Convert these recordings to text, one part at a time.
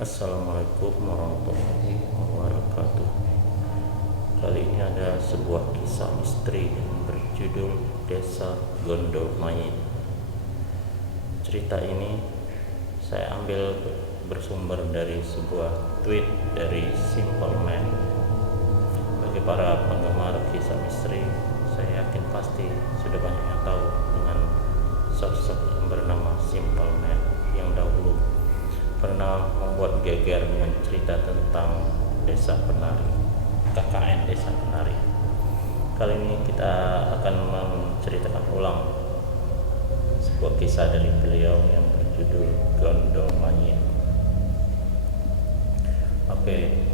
Assalamualaikum warahmatullahi wabarakatuh. Kali ini ada sebuah kisah misteri yang berjudul Desa Gondomayit. Cerita ini saya ambil bersumber dari sebuah tweet dari Simple Man. Bagi para penggemar kisah misteri, saya yakin pasti sudah banyak yang tahu dengan sosok yang bernama Simple Man yang dahulu pernah membuat geger dengan cerita tentang Desa Penari, KKN Desa Penari. Kali ini kita akan menceritakan ulang sebuah kisah dari beliau yang berjudul Gondomayit. Oke,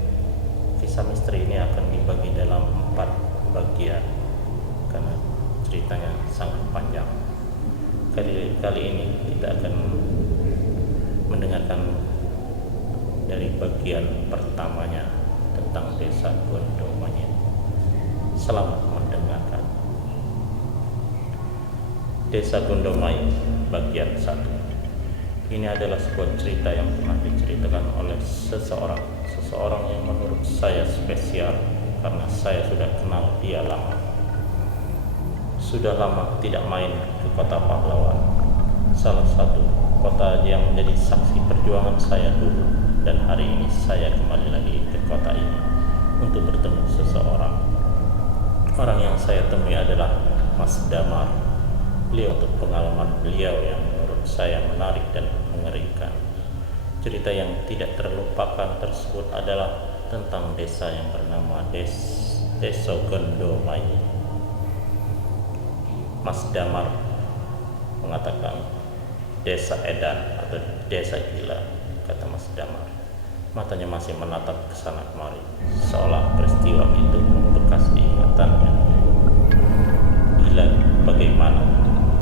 kisah misteri ini akan dibagi dalam 4 bagian karena ceritanya sangat panjang. Kali ini kita akan mendengarkan dari bagian pertamanya tentang Desa Gondomayit. Selamat mendengarkan. Desa Gondomayit bagian 1. Ini adalah sebuah cerita yang pernah diceritakan oleh seseorang yang menurut saya spesial karena saya sudah kenal dia lama. Sudah lama tidak main ke kota pahlawan, salah satu kota yang menjadi saksi perjuangan saya dulu, dan hari ini saya kembali lagi ke kota ini untuk bertemu seseorang. Orang yang saya temui adalah Mas Damar. Beliau untuk pengalaman beliau yang menurut saya menarik dan mengerikan. Cerita yang tidak terlupakan tersebut adalah tentang desa yang bernama Desa Gondomayit. Mas Damar mengatakan desa edan atau desa gila, kata Mas Damar. Matanya masih menatap ke sana kemari, seolah peristiwa itu membekas di ingatannya. Gila bagaimana?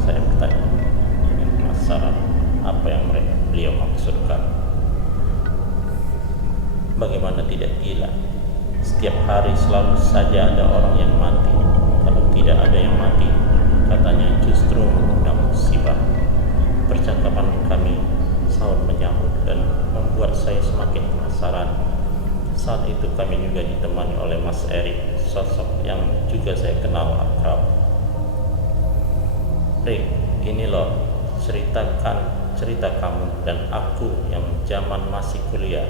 Saya bertanya dengan penasaran apa yang beliau maksudkan. Bagaimana tidak gila? Setiap hari selalu saja ada orang yang mati. Kalau tidak ada yang mati, katanya justru mengundang musibah. Percakapan kami saling menyambut dan membuat saya semakin penasaran. Saat itu kami juga ditemani oleh Mas Erik, sosok yang juga saya kenal akrab. Rik, ini loh cerita kamu dan aku yang zaman masih kuliah,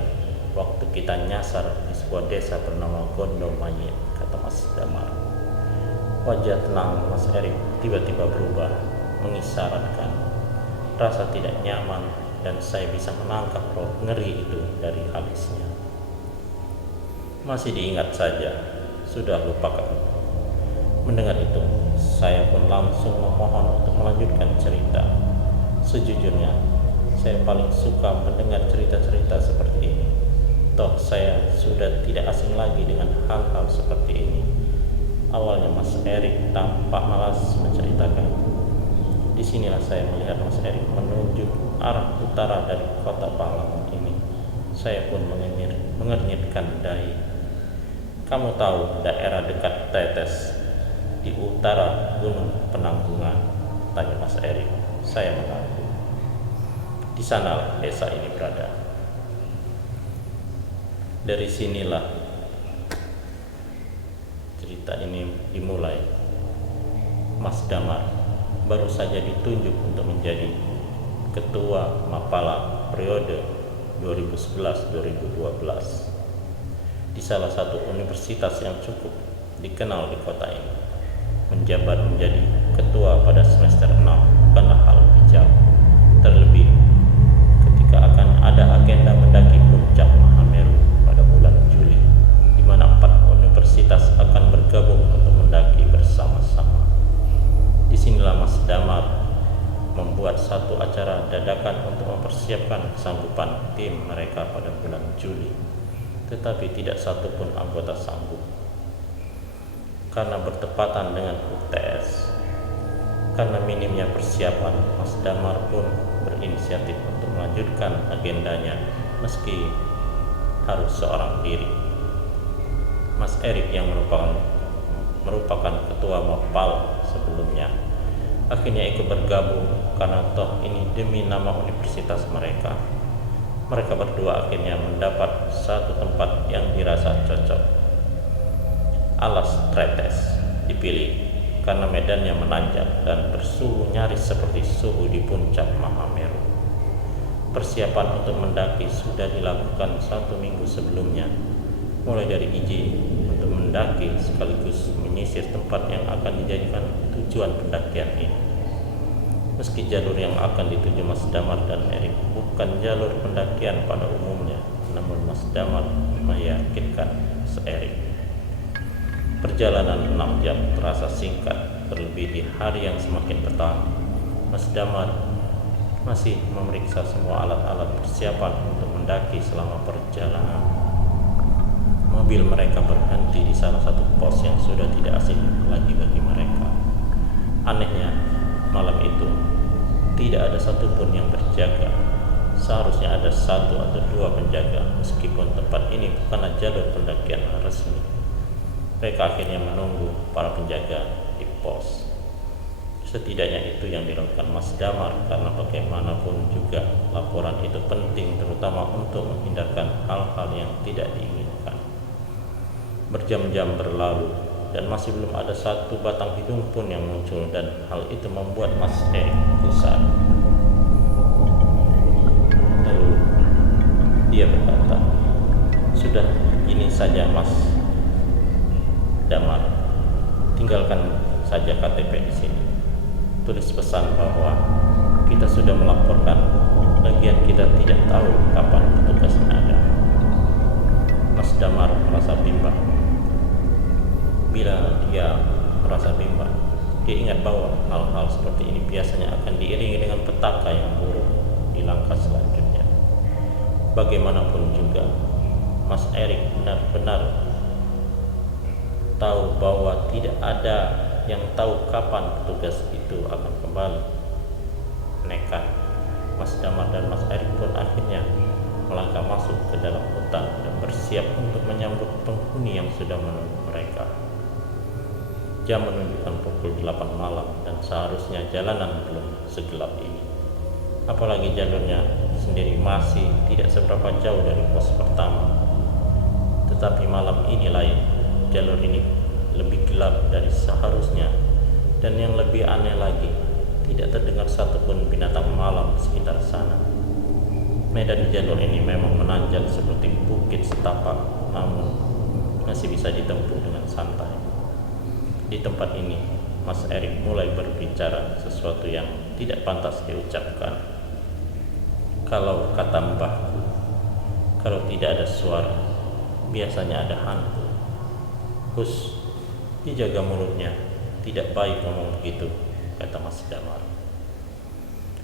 waktu kita nyasar di sebuah desa bernama Gondomayit, kata Mas Damar. Wajah tenang Mas Erik tiba-tiba berubah, mengisyaratkan rasa tidak nyaman, dan saya bisa menangkap roh ngeri itu dari alisnya. Masih diingat saja, sudah lupakan. Mendengar itu, saya pun langsung memohon untuk melanjutkan cerita. Sejujurnya, saya paling suka mendengar cerita-cerita seperti ini. Toh saya sudah tidak asing lagi dengan hal-hal seperti ini. Awalnya Mas Erik tampak malas menceritakan. Disinilah saya melihat Mas Erik menunjuk arah utara dari kota pahlawan ini. Saya pun mengernyitkan dahi. Kamu tahu daerah dekat Tetes di utara Gunung Penanggungan? Tanya Mas Erik. Saya mengaku. Di sanalah desa ini berada. Dari sinilah cerita ini dimulai. Mas Damar baru saja ditunjuk untuk menjadi ketua Mapala periode 2011-2012 di salah satu universitas yang cukup dikenal di kota ini. Menjabat menjadi ketua pada semester 6 bukanlah hal bijak, terlebih ketika akan ada agenda mendaki puncak Mahameru pada bulan Juli, di mana 4 universitas akan bergabung untuk mendaki bersama-sama. Disinilah Mas Damar membuat satu acara dadakan untuk mempersiapkan kesanggupan tim mereka pada bulan Juli, tetapi tidak satupun anggota sanggup. Karena bertepatan dengan UTS, karena minimnya persiapan, Mas Damar pun berinisiatif untuk melanjutkan agendanya meski harus seorang diri. Mas Erik yang merupakan ketua Mapal sebelumnya akhirnya ikut bergabung karena toh ini demi nama universitas mereka. Mereka berdua akhirnya mendapat satu tempat yang dirasa cocok. Alas Tretes dipilih karena medannya menanjak dan bersuhu nyaris seperti suhu di puncak Mahameru. Persiapan untuk mendaki sudah dilakukan 1 minggu sebelumnya, mulai dari izin untuk mendaki sekaligus menyisir tempat yang akan dijadikan tujuan pendakian ini. Meski jalur yang akan dituju Mas Damar dan Erik bukan jalur pendakian pada umumnya, namun Mas Damar meyakinkan Erik. Perjalanan 6 jam terasa singkat, terlebih di hari yang semakin petang. Mas Damar masih memeriksa semua alat-alat persiapan untuk mendaki selama perjalanan. Mobil mereka berhenti di salah satu pos yang sudah tidak asing lagi bagi mereka. Anehnya, malam itu tidak ada satupun yang berjaga. Seharusnya ada 1 atau 2 penjaga, meskipun tempat ini bukanlah jalur pendakian resmi. Mereka akhirnya menunggu para penjaga di pos. Setidaknya itu yang dilakukan Mas Damar, karena bagaimanapun juga laporan itu penting, terutama untuk menghindarkan hal-hal yang tidak diinginkan. Berjam-jam berlalu dan masih belum ada satu batang hidung pun yang muncul, dan hal itu membuat Mas Erik gusar. Lalu dia berkata, "Sudah, ini saja Mas Damar, tinggalkan saja KTP di sini. Tulis pesan bahwa kita sudah melaporkan, lagian kita tidak tahu kapan petugasnya ada." Mas Damar merasa bimbang. Bila dia merasa bimbang, dia ingat bahwa hal-hal seperti ini biasanya akan diiringi dengan petaka yang buruk di langkah selanjutnya. Bagaimanapun juga, Mas Erik benar-benar tahu bahwa tidak ada yang tahu kapan petugas itu akan kembali. Nekat, Mas Damar dan Mas Erik pun akhirnya melangkah masuk ke dalam hutan dan bersiap untuk menyambut penghuni yang sudah menunggu mereka. Jam menunjukkan pukul 8 malam dan seharusnya jalanan belum segelap ini. Apalagi jalurnya sendiri masih tidak seberapa jauh dari pos pertama. Tetapi malam ini lain, jalur ini lebih gelap dari seharusnya, dan yang lebih aneh lagi, tidak terdengar satupun binatang malam di sekitar sana. Medan di jalur ini memang menanjak seperti bukit setapak, namun masih bisa ditempuh dengan santai. Di tempat ini, Mas Erik mulai berbicara sesuatu yang tidak pantas diucapkan. Kalau kata mbahku, kalau tidak ada suara, biasanya ada hantu. Hus, dijaga mulutnya, tidak baik ngomong begitu, kata Mas Damar.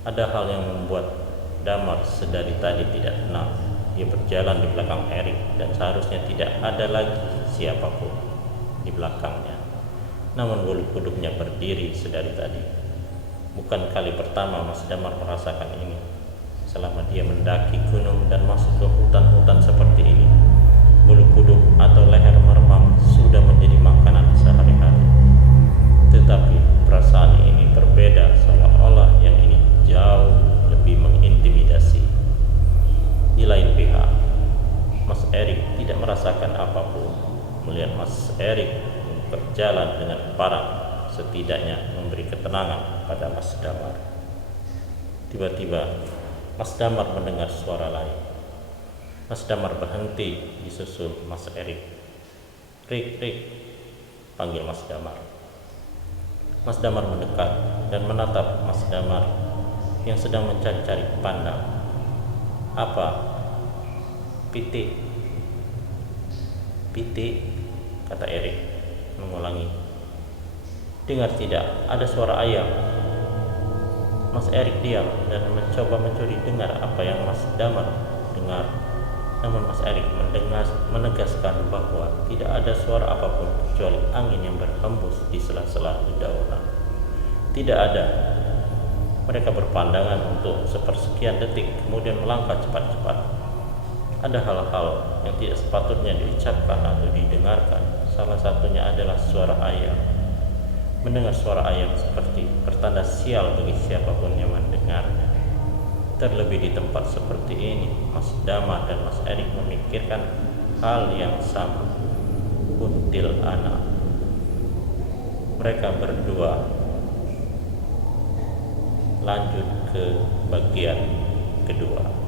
Ada hal yang membuat Damar sedari tadi tidak tenang. Dia berjalan di belakang Erik dan seharusnya tidak ada lagi siapapun di belakangnya. Namun bulu kuduknya berdiri sedari tadi. Bukan kali pertama Mas Damar merasakan ini. Selama dia mendaki gunung dan masuk ke hutan-hutan seperti ini, bulu kuduk atau leher meremang sudah menjadi makanan sehari-hari. Tetapi perasaan ini berbeda, seolah-olah yang ini jauh lebih mengintimidasi. Di lain pihak, Mas Erik tidak merasakan apapun. Melihat Mas Erik berjalan dengan parang, setidaknya memberi ketenangan pada Mas Damar. Tiba-tiba Mas Damar mendengar suara lain. Mas Damar berhenti disusul Mas Erik. Rik, panggil Mas Damar. Mas Damar mendekat dan menatap Mas Damar yang sedang mencari-cari pandang. Apa? Pitik, kata Erik mengulangi. Dengar tidak, ada suara ayam. Mas Erik diam dan mencoba mencuri dengar apa yang Mas Damar dengar. Namun Mas Erik menegaskan bahwa tidak ada suara apapun kecuali angin yang berhembus di sela-sela dedaunan. Tidak ada. Mereka berpandangan untuk sepersekian detik, kemudian melangkah cepat-cepat. Ada hal-hal yang tidak sepatutnya diucapkan atau didengarkan. Salah satunya adalah suara ayam. Mendengar suara ayam seperti pertanda sial bagi siapapun yang mendengarnya. Terlebih di tempat seperti ini, Mas Dama dan Mas Erik memikirkan hal yang sama. Kuntil anak. Mereka berdua lanjut ke bagian kedua.